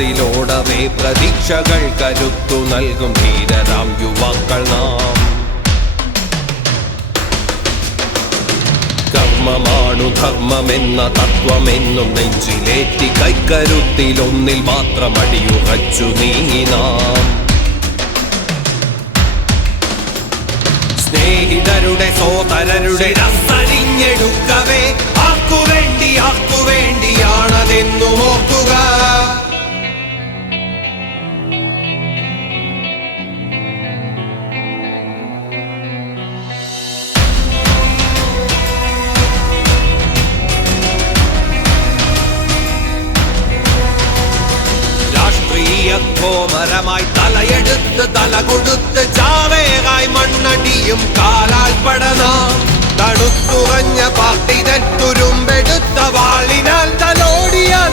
മനസ്സിലോടവേ പ്രതീക്ഷകൾ കരുത്തു നൽകും ധീരരാം യുവാക്കൾ നാം. കർമ്മമാണു ധർമ്മമെന്ന തത്വമെന്നും നെഞ്ചിലേറ്റി കൈക്കരുത്തിലൊന്നിൽ മാത്രം അടിയുറച്ചു നീങ്ങി നാം. സ്നേഹിതരുടെ സോദരരുടെ രസരിഞ്ഞെടുക്കവേ ആർക്കുവേണ്ടിയാണതെന്നു ഓർക്കുക. കോമരമായി തലയെടുത്ത് തല കൊടുത്ത് ചാവേറായി മണ്ണടിയും കാലാൽ പടനാം. തണുത്തുറഞ്ഞ പാർട്ടി തുരുമ്പെടുത്ത വാളിനാൽ തലോടിയാൽ